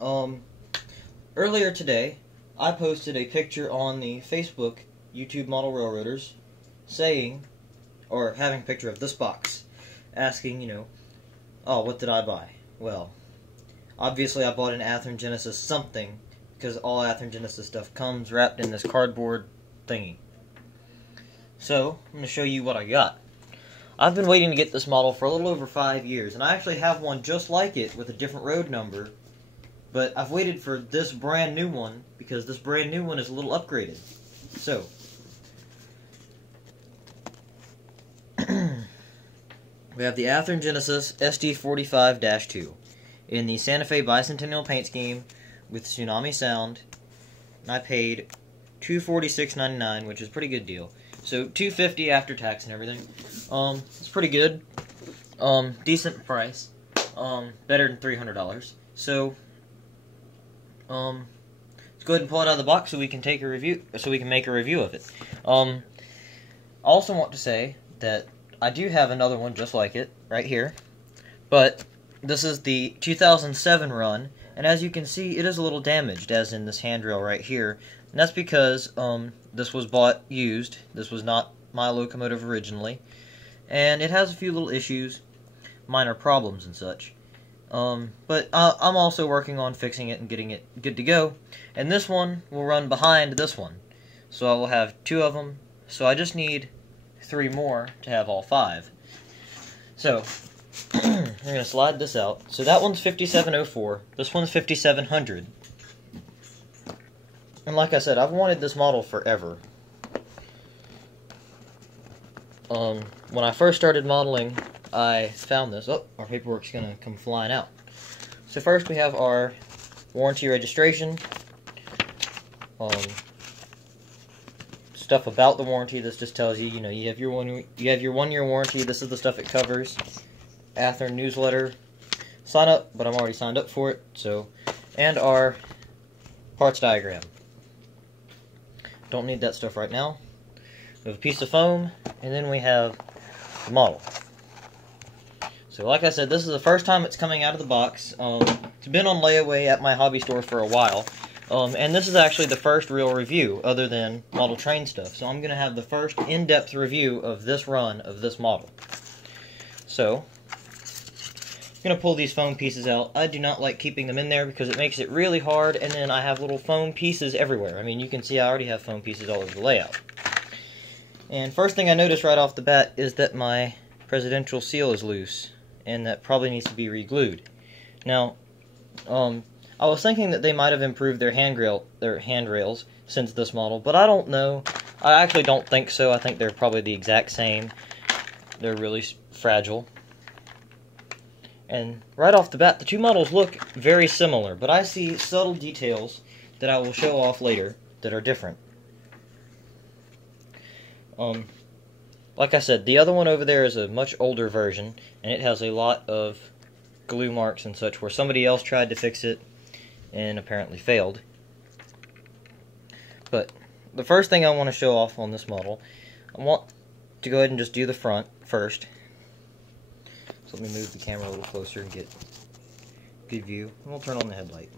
Um, Earlier today, I posted a picture on the Facebook YouTube Model Railroaders saying, or having a picture of this box, asking, oh, what did I buy? Well, obviously I bought an Athearn Genesis something, because all Athearn Genesis stuff comes wrapped in this cardboard thingy. So, I'm going to show you what I got. I've been waiting to get this model for a little over 5 years, and I actually have one just like it with a different road number. But I've waited for this brand new one because this brand new one is a little upgraded. So, we have the Athearn Genesis SD45-2 in the Santa Fe Bicentennial paint scheme with Tsunami Sound. And I paid $246.99, which is a pretty good deal. So $250 after tax and everything. It's pretty good. Decent price. Better than $300. So let's go ahead and pull it out of the box so we can take a review. So we can make a review of it. I also want to say that I do have another one just like it right here, but this is the 2007 run, and as you can see, it is a little damaged, as in this handrail right here. And that's because this was bought used. This was not my locomotive originally, and it has a few little issues, minor problems and such. But I'm also working on fixing it and getting it good to go. And this one will run behind this one, so I will have 2 of them. So I just need 3 more to have all 5. So I'm going to slide this out. So that one's 5704. This one's 5700. And like I said, I've wanted this model forever. When I first started modeling, I found this. Oh, our paperwork's going to come flying out. So first we have our warranty registration. Stuff about the warranty. This just tells you, you have your 1-year warranty. This is the stuff it covers. Athearn newsletter. Sign up, but I'm already signed up for it. So, and our parts diagram. Don't need that stuff right now. We have a piece of foam, and then we have the model. So like I said, this is the first time it's coming out of the box. It's been on layaway at my hobby store for a while. And this is actually the first real review, other than model train stuff. So I'm going to have the first in-depth review of this run of this model. So, I'm going to pull these foam pieces out. I do not like keeping them in there because it makes it really hard, and then I have little foam pieces everywhere. I mean, you can see I already have foam pieces all over the layout. And first thing I notice right off the bat is that my presidential seal is loose, and that probably needs to be re-glued. Now, I was thinking that they might have improved their handrails since this model, but I don't know. I actually don't think so. I think they're probably the exact same. They're really fragile. And right off the bat, the 2 models look very similar, but I see subtle details that I will show off later that are different. Like I said, the other one over there is a much older version, and it has a lot of glue marks and such where somebody else tried to fix it and apparently failed. But the first thing I want to show off on this model, I want to go ahead and just do the front first. So let me move the camera a little closer and get a good view. And we'll turn on the headlight.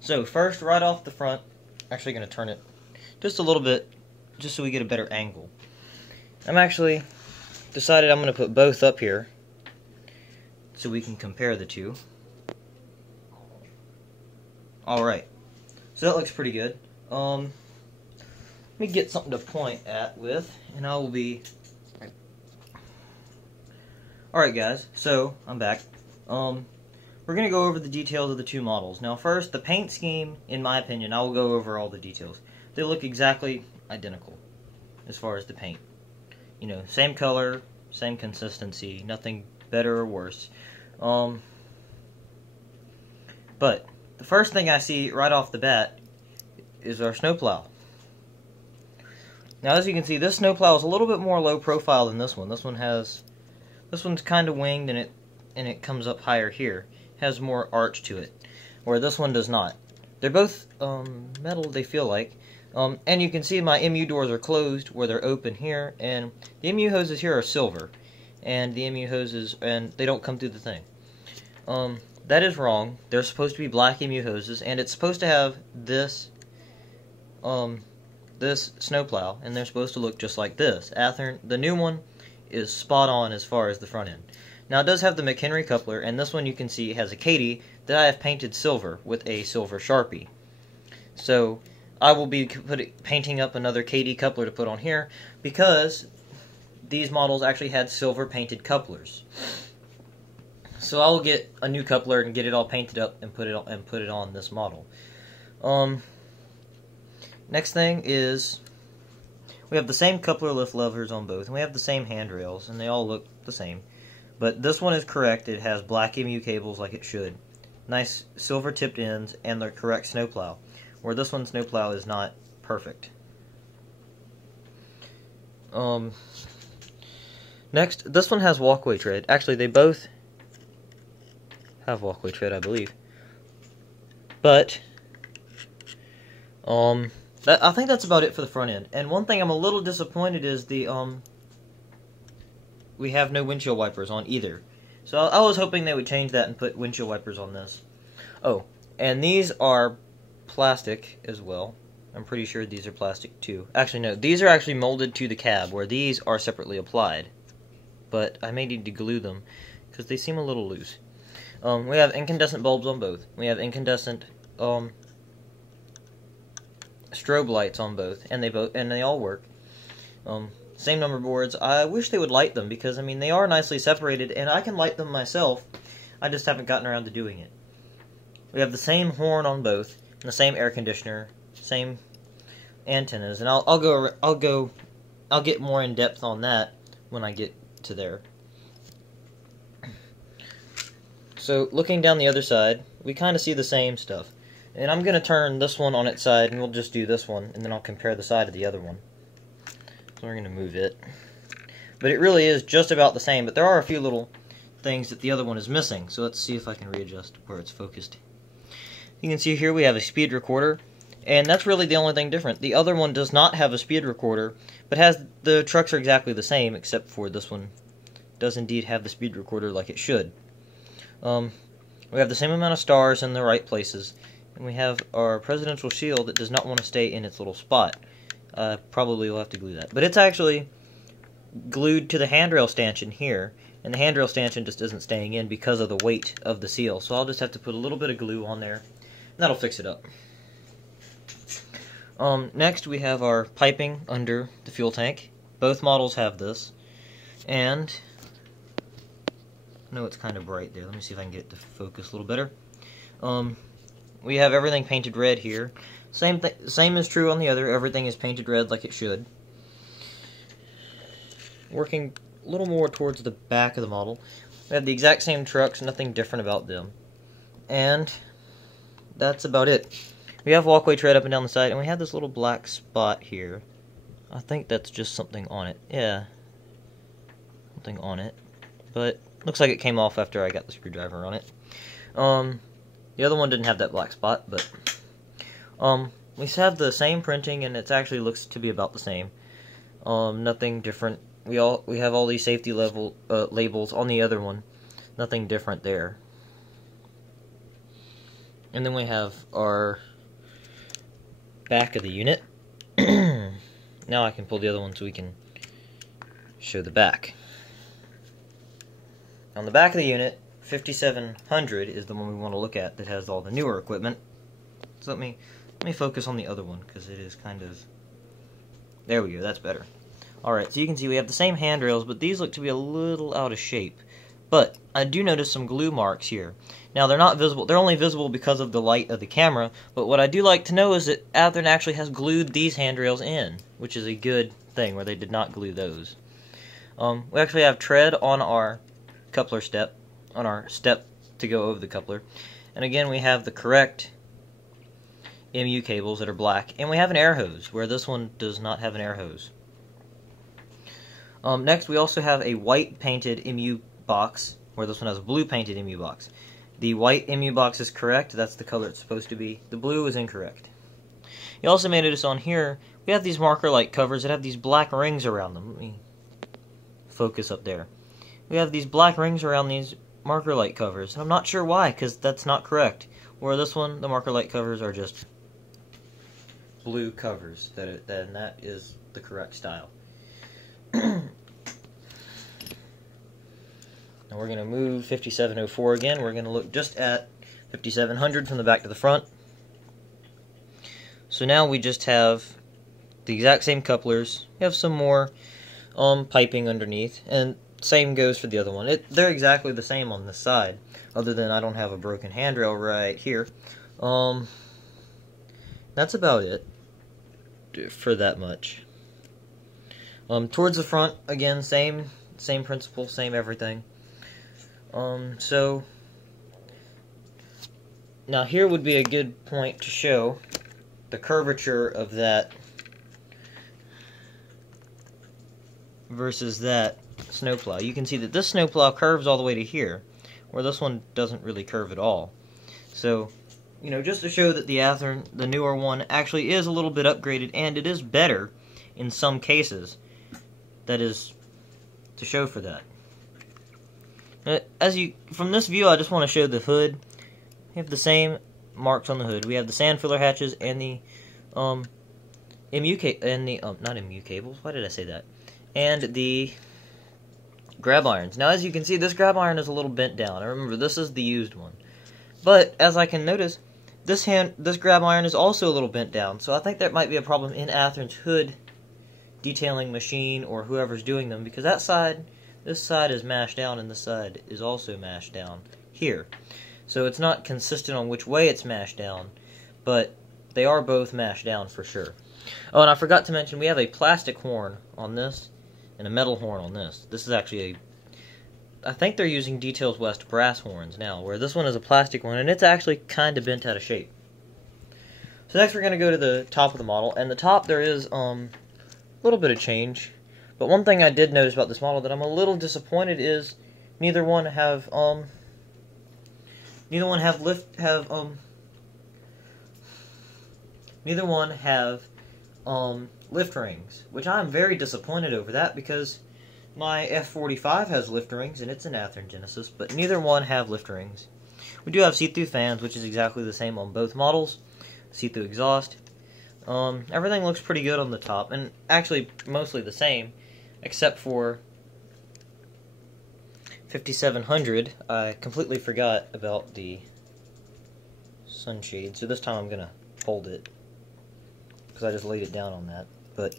So first, right off the front, actually going to turn it just a little bit, just so we get a better angle. I'm actually decided I'm going to put both up here so we can compare the 2. Alright, so that looks pretty good. Let me get something to point at with, and I will be... Alright guys, so I'm back. We're going to go over the details of the 2 models. Now first, the paint scheme, in my opinion, I will go over all the details. They look exactly identical as far as the paint. Same color, same consistency, nothing better or worse. But the first thing I see right off the bat is our snowplow. Now as you can see, this snowplow is a little bit more low profile than this one. This one's kind of winged, and it comes up higher here. It has more arch to it, where this one does not. They're both metal, they feel like. And you can see my MU doors are closed where they're open here, and the MU hoses here are silver. and the MU hoses, and they don't come through the thing. That is wrong. They're supposed to be black MU hoses, and it's supposed to have this this snowplow, and they're supposed to look just like this. Athearn, the new one, is spot on as far as the front end. Now it does have the McHenry coupler, and this one you can see has a Katy that I have painted silver with a silver Sharpie. So I will be painting up another Katy coupler to put on here because these models actually had silver painted couplers. So I will get a new coupler and get it all painted up and put it on this model. Next thing is we have the same coupler lift levers on both, and we have the same handrails, and they all look the same. But this one is correct. It has black MU cables like it should. Nice silver tipped ends and the correct snowplow, where this one's snowplow is not perfect. Next, this one has walkway tread. Actually, they both have walkway tread, I believe. But I think that's about it for the front end. And one thing I'm a little disappointed is the we have no windshield wipers on either. So I was hoping they would change that and put windshield wipers on this. Oh, and these are plastic as well. I'm pretty sure these are plastic too. Actually, no, these are actually molded to the cab, where these are separately applied. But I may need to glue them because they seem a little loose. We have incandescent bulbs on both. We have incandescent strobe lights on both, and they all work. Same number boards. I wish they would light them because I mean they are nicely separated, and I can light them myself. I just haven't gotten around to doing it. We have the same horn on both, and the same air conditioner, same antennas, and I'll get more in depth on that when I get to there. So looking down the other side, we kind of see the same stuff. And I'm going to turn this one on its side, and we'll just do this one, and then I'll compare the side of the other one. So we're going to move it. But it really is just about the same, but there are a few little things that the other one is missing. So let's see if I can readjust where it's focused. You can see here we have a speed recorder, and that's really the only thing different. The other one does not have a speed recorder, but the trucks are exactly the same, except for this one does indeed have the speed recorder like it should. We have the same amount of stars in the right places, and we have our presidential shield that does not want to stay in its little spot. Probably will have to glue that. But it's actually glued to the handrail stanchion here, and the handrail stanchion just isn't staying in because of the weight of the seal. So I'll just have to put a little bit of glue on there, and that'll fix it up. Next we have our piping under the fuel tank. Both models have this, and I know it's kind of bright there. Let me see if I can get it to focus a little better. We have everything painted red here. Same is true on the other. Everything is painted red like it should. Working a little more towards the back of the model. We have the exact same trucks, nothing different about them. And that's about it. We have walkway tread up and down the side, and we have this little black spot here. I think that's just something on it. Yeah. Something on it. But looks like it came off after I got the screwdriver on it. The other one didn't have that black spot, but we have the same printing, and it actually looks to be about the same. Nothing different. We have all these safety labels on the other one. Nothing different there. And then we have our back of the unit. Now I can pull the other one so we can show the back. On the back of the unit, 5700 is the one we want to look at that has all the newer equipment. So let me focus on the other one because it is kind of... There we go, that's better. Alright, so you can see we have the same handrails, but these look to be a little out of shape. But I do notice some glue marks here. Now they're not visible, they're only visible because of the light of the camera, but what I do like to know is that Athearn actually has glued these handrails in, which is a good thing where they did not glue those. We actually have tread on our coupler step, on our step to go over the coupler. And again, we have the correct MU cables that are black, and we have an air hose, where this one does not have an air hose. Next, we also have a white painted MU box, where this one has a blue painted MU box. The white MU box is correct, that's the color it's supposed to be. The blue is incorrect. You also may notice on here, we have these marker light covers that have these black rings around them. Let me focus up there. we have these black rings around these marker light covers, and I'm not sure why, because that's not correct. Where this one, the marker light covers are just blue covers, and that is the correct style. Now we're going to move 5704 again. We're going to look just at 5700 from the back to the front. So now we just have the exact same couplers. We have some more piping underneath, and same goes for the other one. They're exactly the same on this side, other than I don't have a broken handrail right here. That's about it for that much. Towards the front, again, same principle, same everything. So now here would be a good point to show the curvature of that versus that snowplow. You can see that this snowplow curves all the way to here, where this one doesn't really curve at all. So, you know, just to show that the Athearn, the newer one, actually is a little bit upgraded, and it is better in some cases. That is to show for that. From this view, I just want to show the hood. We have the same marks on the hood. We have the sand filler hatches and the not MU cables. Why did I say that? And the grab irons. Now, as you can see, this grab iron is a little bent down. I remember this is the used one, but as I can notice, this grab iron is also a little bent down. So I think that might be a problem in Athearn's hood detailing machine or whoever's doing them, because this side is mashed down and this side is also mashed down here. So it's not consistent on which way it's mashed down, but they are both mashed down for sure. Oh, and I forgot to mention, we have a plastic horn on this and a metal horn on this. This is actually I think they're using Details West brass horns now, where this one is a plastic one and it's actually kind of bent out of shape. So next we're going to go to the top of the model, and the top there is a little bit of change. But one thing I did notice about this model that I'm a little disappointed is neither one have lift rings, which I'm very disappointed over that, because my F45 has lift rings and it's an Athearn Genesis, but neither one have lift rings. We do have see-through fans, which is exactly the same on both models. See-through exhaust. Everything looks pretty good on the top, and actually mostly the same, except for 5700. I completely forgot about the sunshade, so this time I'm gonna hold it because I just laid it down on that. But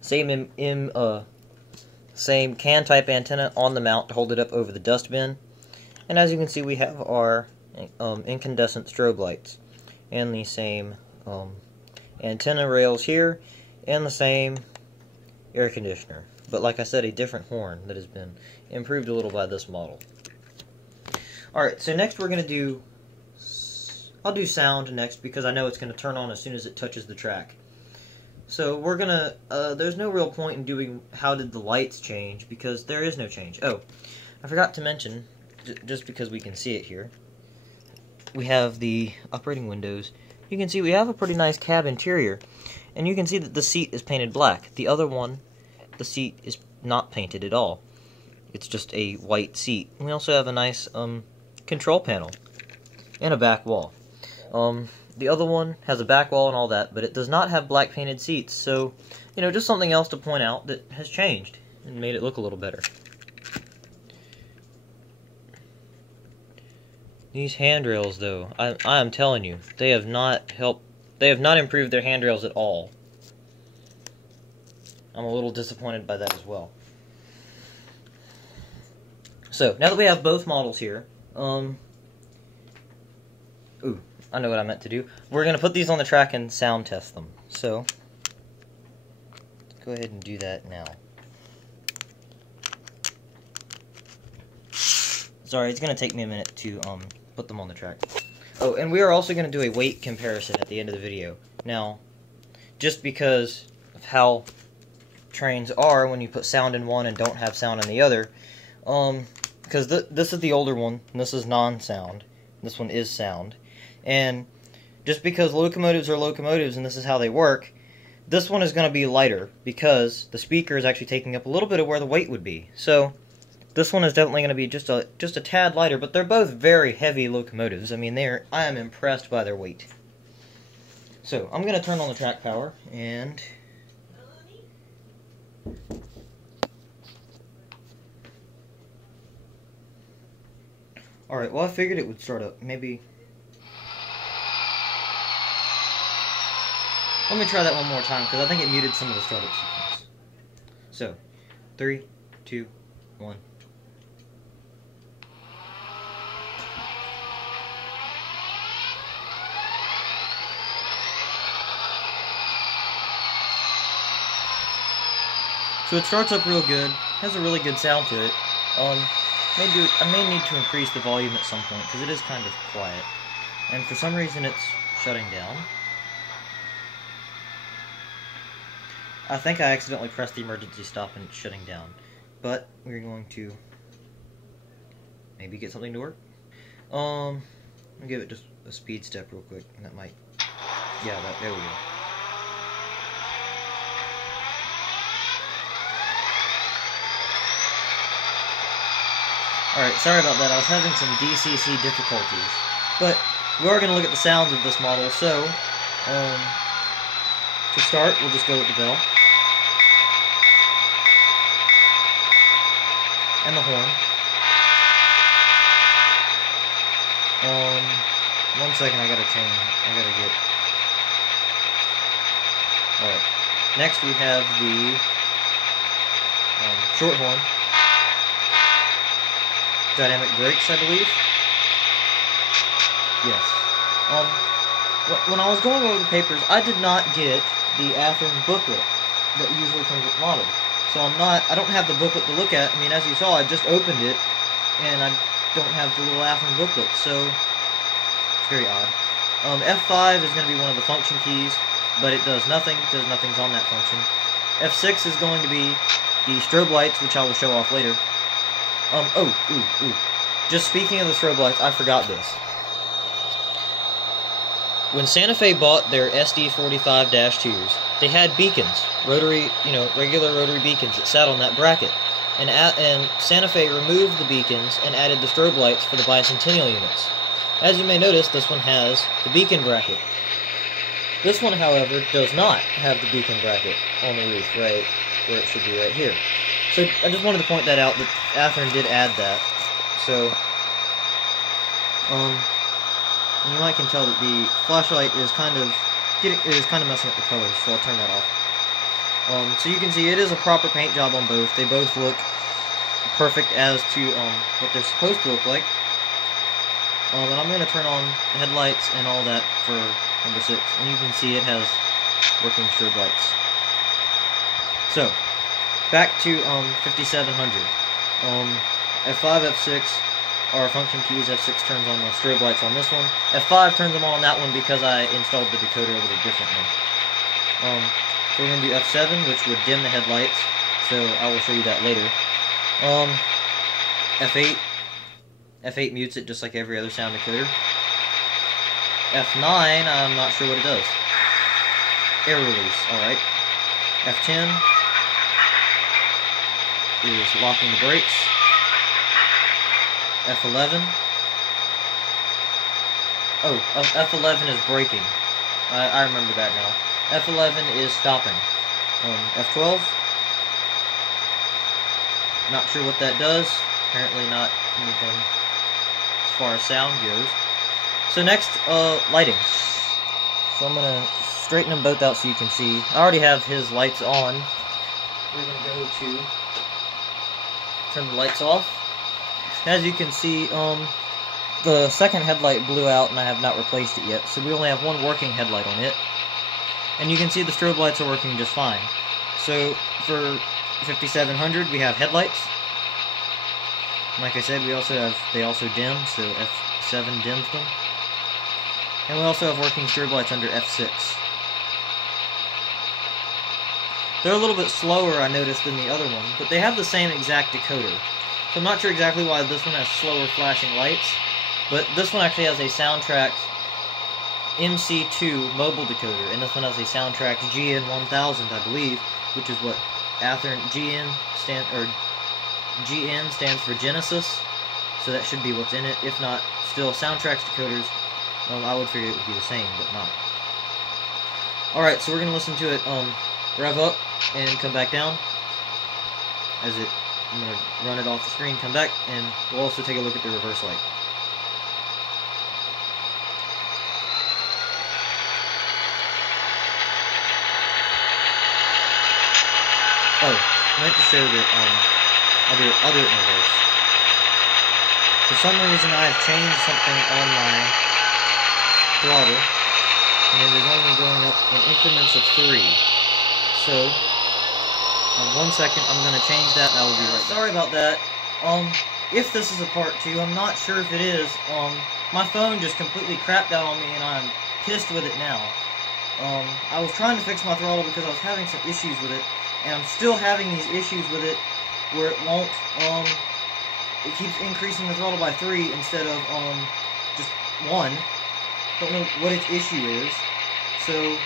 same can type antenna on the mount to hold it up over the dustbin, and as you can see, we have our incandescent strobe lights and the same antenna rails here and the same air conditioner, but like I said, a different horn that has been improved a little by this model. Alright, so next we're going to do, I'll do sound next, because I know it's going to turn on as soon as it touches the track. So we're going to, there's no real point in doing how did the lights change, because there is no change. Oh, I forgot to mention, just because we can see it here, we have the operating windows. You can see we have a pretty nice cab interior, and you can see that the seat is painted black. The other one, the seat is not painted at all. It's just a white seat. We also have a nice control panel and a back wall. The other one has a back wall and all that, but it does not have black painted seats. So, you know, just something else to point out that has changed and made it look a little better. These handrails, though, I am telling you, they have not improved their handrails at all. I'm a little disappointed by that as well. So, now that we have both models here, ooh, I know what I meant to do. We're going to put these on the track and sound test them. So, let's go ahead and do that now. Sorry, it's going to take me a minute to put them on the track. Oh, and we are also going to do a weight comparison at the end of the video. Now, just because of how trains are when you put sound in one and don't have sound in the other, because this is the older one, and this is non-sound, this one is sound, and just because locomotives are locomotives and this is how they work, this one is going to be lighter because the speaker is actually taking up a little bit of where the weight would be. So this one is definitely going to be just a tad lighter, but they're both very heavy locomotives. I mean, I am impressed by their weight. So I'm going to turn on the track power and alright, well I figured it would start up. Maybe let me try that one more time, because I think it muted some of the startup sequence. So, 3, 2, 1. So it starts up real good, has a really good sound to it. I may need to increase the volume at some point, because it is kind of quiet. And for some reason it's shutting down. I think I accidentally pressed the emergency stop and it's shutting down. But we're going to maybe get something to work. I'll give it just a speed step real quick, and that might, yeah, there we go. Alright, sorry about that, I was having some DCC difficulties. But we are going to look at the sounds of this model, so to start, we'll just go with the bell. And the horn. 1 second, I gotta get... Alright. Next we have the short horn. Dynamic brakes, I believe. Yes. When I was going over the papers, I did not get the Athearn booklet that usually comes with models. So I don't have the booklet to look at. I mean, as you saw, I just opened it, and I don't have the little Athearn booklet, so it's very odd. F5 is going to be one of the function keys, but it does nothing, because nothing's on that function. F6 is going to be the strobe lights, which I will show off later. Just speaking of the strobe lights, I forgot this. When Santa Fe bought their SD45-2s, they had beacons, rotary, regular rotary beacons that sat on that bracket. And Santa Fe removed the beacons and added the strobe lights for the bicentennial units. As you may notice, this one has the beacon bracket. This one, however, does not have the beacon bracket on the roof, right where it should be right here. So I just wanted to point that out, that Athearn did add that. So, you might can tell that the flashlight is kind of messing up the colors, so I'll turn that off. So you can see it is a proper paint job on both. They both look perfect as to what they're supposed to look like. And I'm going to turn on the headlights and all that for number 6, and you can see it has working strobe lights. So, back to 5700. F5, F6 are function keys. F6 turns on the strobe lights on this one. F5 turns them on that one because I installed the decoder a little differently. So we're going to do F7, which would dim the headlights, so I will show you that later. F8 mutes it just like every other sound decoder. F9, I'm not sure what it does. Air release, alright. F10 is locking the brakes. F11. Oh, F11 is braking. I remember that now. F11 is stopping. F12. Not sure what that does. Apparently not anything as far as sound goes. So next, lighting. So I'm going to straighten them both out so you can see. I already have his lights on. We're going to go to turn the lights off. As you can see, the second headlight blew out and I have not replaced it yet, so we only have one working headlight on it. And you can see the strobe lights are working just fine. So for 5700 we have headlights. Like I said, they also dim, so F7 dims them. And we also have working strobe lights under F6. They're a little bit slower, I noticed, than the other one, but they have the same exact decoder. So I'm not sure exactly why this one has slower flashing lights, but this one actually has a soundtrack MC2 mobile decoder, and this one has a Soundtrack GN1000, I believe, which is what Athearn GN stands for Genesis, so that should be what's in it. If not, still Soundtrack's decoders, I would figure it would be the same, but not. Alright, so we're going to listen to it rev up and come back down. I'm going to run it off the screen, come back, and we'll also take a look at the reverse light. Oh, I meant to show that, I'll do it in reverse. For some reason, I've changed something on my throttle, and it is only going up in increments of 3. So, 1 second, I'm going to change that, and I will be right back. Sorry about that. If this is a part 2, I'm not sure if it is. My phone just completely crapped out on me, and I'm pissed with it now. I was trying to fix my throttle because I was having some issues with it, and I'm still having these issues with it where it won't, it keeps increasing the throttle by 3 instead of, just 1. Don't know what its issue is. So,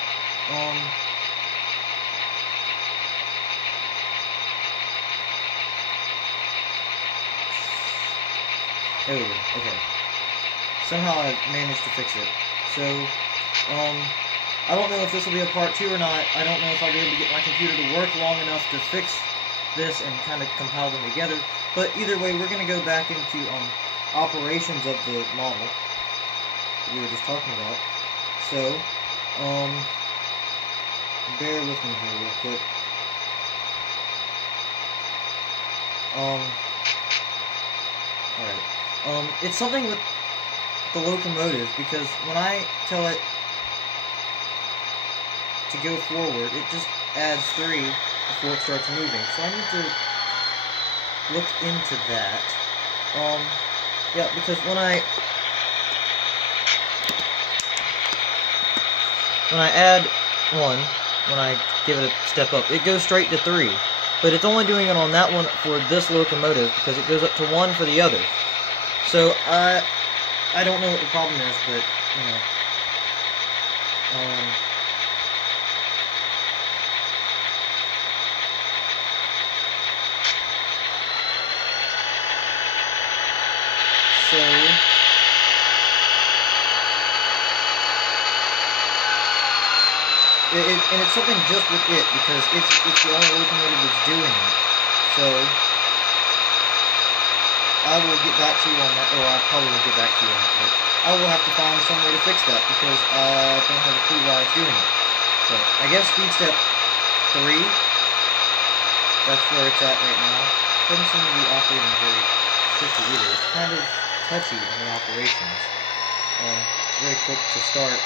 oh, okay. Somehow I managed to fix it. So, I don't know if this will be a part 2 or not. I don't know if I'll be able to get my computer to work long enough to fix this and kind of compile them together. But either way, we're going to go back into operations of the model we were just talking about. So, bear with me here real quick. Alright. It's something with the locomotive, because when I tell it to go forward, it just adds 3 before it starts moving. So I need to look into that. Yeah, because when I add 1, when I give it a step up, it goes straight to 3. But it's only doing it on that one for this locomotive, because it goes up to 1 for the other. So I don't know what the problem is, but you know, so and it's something just with it, because it's the only locomotive that's doing it. So I will get back to you on that, or I probably will get back to you on it, but I will have to find some way to fix that, because I don't have a clue why it's doing it. But I guess speed step 3, that's where it's at right now. Doesn't seem to be operating very quickly either. It's kind of touchy in the operations. It's very quick to start,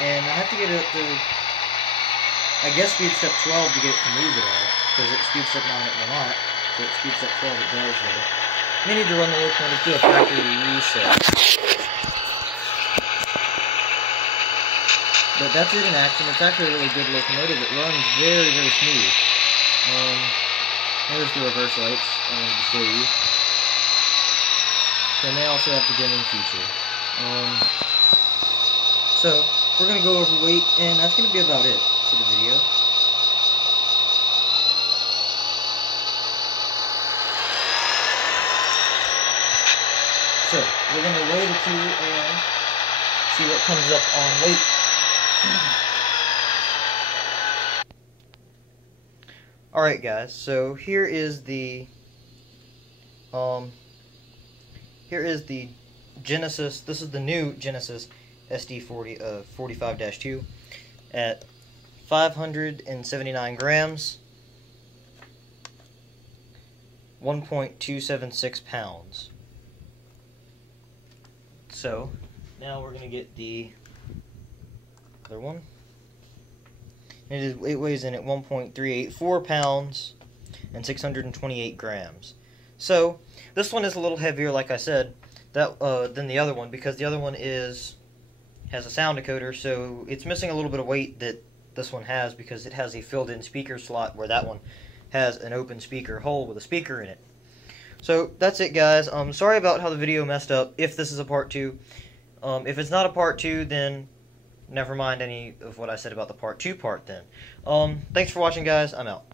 and I have to get it to, I guess, speed step 12 to get it to move at all, because at speed step 9 it will not, so at speed step 12 it does though. We need to run the locomotive to a factory reset. But that's it in action. It's actually a really good locomotive. It runs very, very smooth. Here's the reverse lights I wanted to show you. And they also have the dimming feature. So, we're going to go over weight, and that's going to be about it for the video. So, we're going to weigh the two and see what comes up on weight. Alright guys, so here is the Genesis. This is the new Genesis SD45-2 at 579 grams, 1.276 pounds. So, now we're going to get the other one. It weighs in at 1.384 pounds and 628 grams. So, this one is a little heavier, like I said, than the other one, because the other one has a sound decoder, so it's missing a little bit of weight that this one has, because it has a filled-in speaker slot where that one has an open speaker hole with a speaker in it. So, that's it, guys. Sorry about how the video messed up, if this is a part 2. If it's not a part 2, then Never mind any of what I said about the part 2 part then. Thanks for watching, guys. I'm out.